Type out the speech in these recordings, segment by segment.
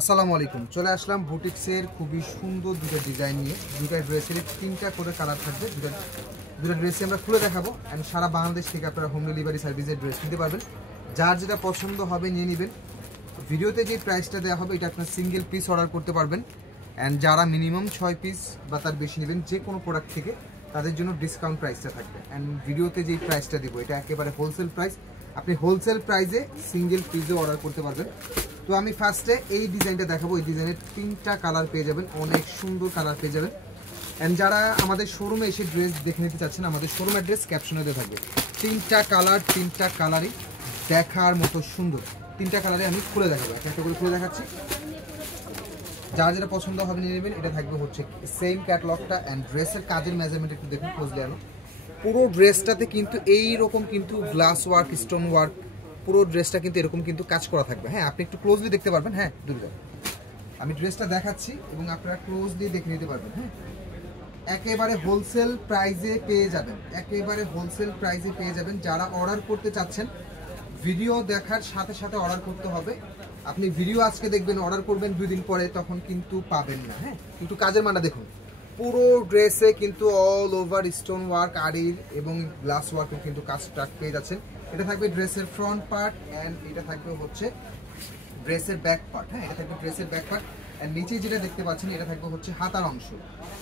আসসালামু আলাইকুম। চলে আসলাম বুটিক্সের খুবই সুন্দর দুটো ডিজাইন নিয়ে। দুটো ড্রেসের তিনটা করে কালার থাকবে। দুটো ড্রেসে আমরা খুলে দেখাবো অ্যান্ড সারা বাংলাদেশ থেকে আপনারা হোম ডেলিভারি সার্ভিসের ড্রেস নিতে পারবেন। যার যেটা পছন্দ হবে নিয়ে নেবেন। ভিডিওতে যে প্রাইসটা দেওয়া হবে এটা আপনার সিঙ্গেল পিস অর্ডার করতে পারবেন অ্যান্ড যারা মিনিমাম 6 পিস বা তার বেশি নেবেন যে কোনো প্রোডাক্ট থেকে তাদের জন্য ডিসকাউন্ট প্রাইসটা থাকবে। অ্যান্ড ভিডিওতে যেই প্রাইসটা দেবো এটা একেবারে হোলসেল প্রাইস। আপনি হোলসেল প্রাইসে সিঙ্গেল পিসও অর্ডার করতে পারবেন। তো আমি ফার্স্টে এই ডিজাইনটা দেখাবো। এই ডিজাইনের তিনটা কালার পেয়ে যাবেন, অনেক সুন্দর কালার পেয়ে যাবেন। অ্যান্ড যারা আমাদের শোরুমে এসে ড্রেস দেখে নিতে চাচ্ছেন আমাদের শোরুম অ্যাড্রেস ক্যাপশনে দেওয়া থাকবে। তিনটা কালারই দেখার মতো সুন্দর। তিনটা কালারে আমি খুলে দেখাবো, একটা করে খুলে দেখাচ্ছি। যার যেটা পছন্দ হবে নিয়ে নেবেন। এটা থাকবে হচ্ছে সেম ক্যাটালগটা অ্যান্ড ড্রেসের কাজের মেজারমেন্ট একটু দেখুন ক্লোজলি। আনো পুরো ড্রেসটাতে কিন্তু এইরকম কিন্তু গ্লাস ওয়ার্ক, স্টোন ওয়ার্ক, পুরো ড্রেসটা কিন্তু এরকম কিন্তু কাজ করা থাকবে। হ্যাঁ, আপনি একটু ক্লোজলি দেখতে পারবেন। হ্যাঁ, দুটো আমি ড্রেসটা দেখাচ্ছি এবং আপনারা ক্লোজলি দেখে নিতে পারবেন। হ্যাঁ, একেবারে হোলসেল প্রাইজে পেয়ে যাবেন, একেবারে হোলসেল প্রাইজে পেয়ে যাবেন। যারা অর্ডার করতে চাচ্ছেন ভিডিও দেখার সাথে সাথে অর্ডার করতে হবে। আপনি ভিডিও আজকে দেখবেন, অর্ডার করবেন 2 দিন পরে, তখন কিন্তু পাবেন না। হ্যাঁ, কিন্তু কাজের মানটা দেখুন। পুরো ড্রেসে কিন্তু অল ওভার স্টোন ওয়ার্ক, আড়ির এবং গ্লাস ওয়ার্কের কিন্তু কাজটা পেয়ে যাচ্ছেন। এটা থাকবে ড্রেসের ফ্রন্ট পার্ট অ্যান্ড এটা থাকবে হচ্ছে ড্রেসের ব্যাক পার্ট। হ্যাঁ, এটা থাকবে ড্রেসের ব্যাক পার্ট অ্যান্ড নিচে যেটা দেখতে পাচ্ছেন এটা থাকবে হচ্ছে হাতার অংশ।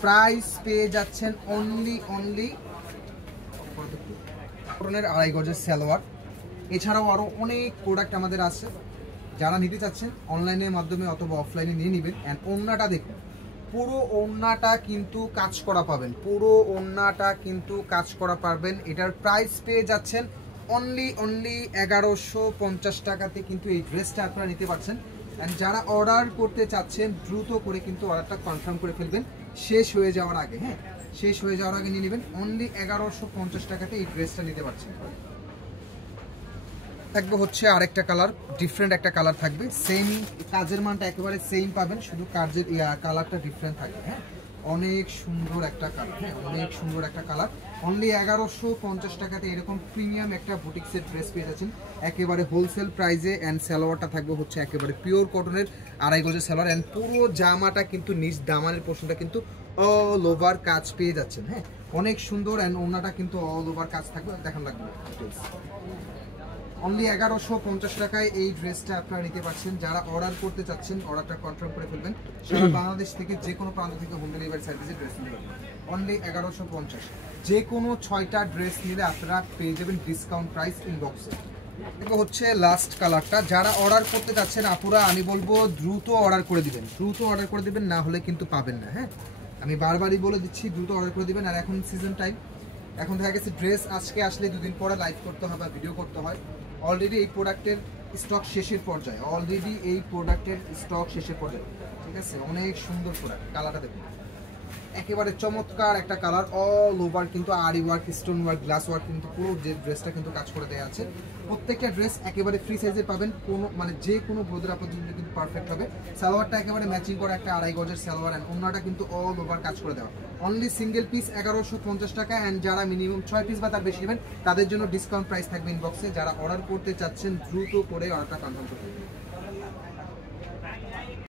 প্রাইস পেয়ে যাচ্ছেন অনলি 2.5 গজের সালোয়ার। এছাড়াও আরও অনেক প্রোডাক্ট আমাদের আছে। যারা নিতে চাচ্ছেন অনলাইনের মাধ্যমে অথবা অফলাইনে নিয়ে নেবেন। অ্যান্ড ওড়নাটা দেখুন, পুরো ওড়নাটা কিন্তু কাজ করা পাবেন, পুরো ওড়নাটা কিন্তু কাজ করা পারবেন। এটার প্রাইস পেয়ে যাচ্ছেন অনলি 1150 টাকাতে কিন্তু এই ড্রেসটা আপনারা নিতে পারছেন। অ্যান্ড যারা অর্ডার করতে চাচ্ছেন দ্রুত করে কিন্তু অর্ডারটা কনফার্ম করে ফেলবেন শেষ হয়ে যাওয়ার আগে। হ্যাঁ, শেষ হয়ে যাওয়ার আগে নিয়ে নেবেন। অনলি 1150 টাকাতে এই ড্রেসটা নিতে পারছেন। থাকবে হচ্ছে আরেকটা কালার, ডিফারেন্ট একটা কালার থাকবে। সেম কাজের মানটা একেবারে সেম পাবেন, শুধু কাজের কালারটা ডিফারেন্ট থাকবে। হ্যাঁ, অনেক সুন্দর একটা কালার। হ্যাঁ, অনেক সুন্দর একটা কালার। অনলি 1150 টাকাতে এরকম প্রিমিয়াম একটা বুটিক্সের ড্রেস পেয়ে যাচ্ছেন একেবারে হোলসেল প্রাইসে। অ্যান্ড সালোয়ারটা থাকবে হচ্ছে একেবারে পিওর কটনের 2.5 গজের সালোয়ার। অ্যান্ড পুরো জামাটা কিন্তু নিচ দামানের পোর্শনটা কিন্তু অল ওভার কাজ পেয়ে যাচ্ছেন। হ্যাঁ, অনেক সুন্দর। অ্যান্ড ওড়নাটা কিন্তু অল ওভার কাজ থাকবে, দেখান লাগবে। অনলি 1150 টাকায় এই ড্রেসটা আপনারা নিতে পারছেন। যারা অর্ডার করতে চাচ্ছেন অর্ডারটা কনফার্ম করে ফেলবেন। সারা বাংলাদেশ থেকে যে কোনো প্রান্ত থেকে হোম ডেলিভারি সার্ভিসে ড্রেস নিতে পারবেন। অনলি 1150। যে কোনো 6টা ড্রেস নিলে আপনারা পেয়ে যাবেন ডিসকাউন্ট প্রাইস ইনবক্সে। এটা হচ্ছে লাস্ট কালারটা। যারা অর্ডার করতে চাচ্ছেন আপুরা, আমি বলবো দ্রুত অর্ডার করে দিবেন, দ্রুত অর্ডার করে দিবেন, না হলে কিন্তু পাবেন না। হ্যাঁ, আমি বারবারই বলে দিচ্ছি দ্রুত অর্ডার করে দিবেন। আর এখন সিজন টাইম, এখন দেখা গেছে ড্রেস আজকে আসলে 2 দিন পরে লাইভ করতে হয় বা ভিডিও করতে হয়। অলরেডি এই প্রোডাক্টের স্টক শেষের পর্যায়ে, ঠিক আছে। অনেক সুন্দর প্রোডাক্ট। কালারটা দেখুন, একেবারে চমৎকার একটা কালার। অল ওভার কিন্তু আরি work, stone work, glass work কিন্তু পুরো ড্রেসটা কিন্তু কাজ করে দেওয়া আছে। প্রত্যেকটা ড্রেস একেবারে ফ্রি সাইজে পাবেন। কোনো মানে যে কোনো ব্রোদের আপনার জন্য কিন্তু পারফেক্ট হবে। সালোয়ারটা একেবারে ম্যাচিং করা একটা 2.5 গজের সালোয়ার। অ্যান্ড ওড়নাটা কিন্তু অল ওভার কাজ করে দেওয়া। অনলি সিঙ্গেল পিস 1150 টাকা। অ্যান্ড যারা মিনিমাম 6 পিস বা তার বেশি নেবেন তাদের জন্য ডিসকাউন্ট প্রাইস থাকবে ইনবক্সে। যারা অর্ডার করতে চাচ্ছেন দ্রুত করে অর্ডারটা কনফার্ম করবেন।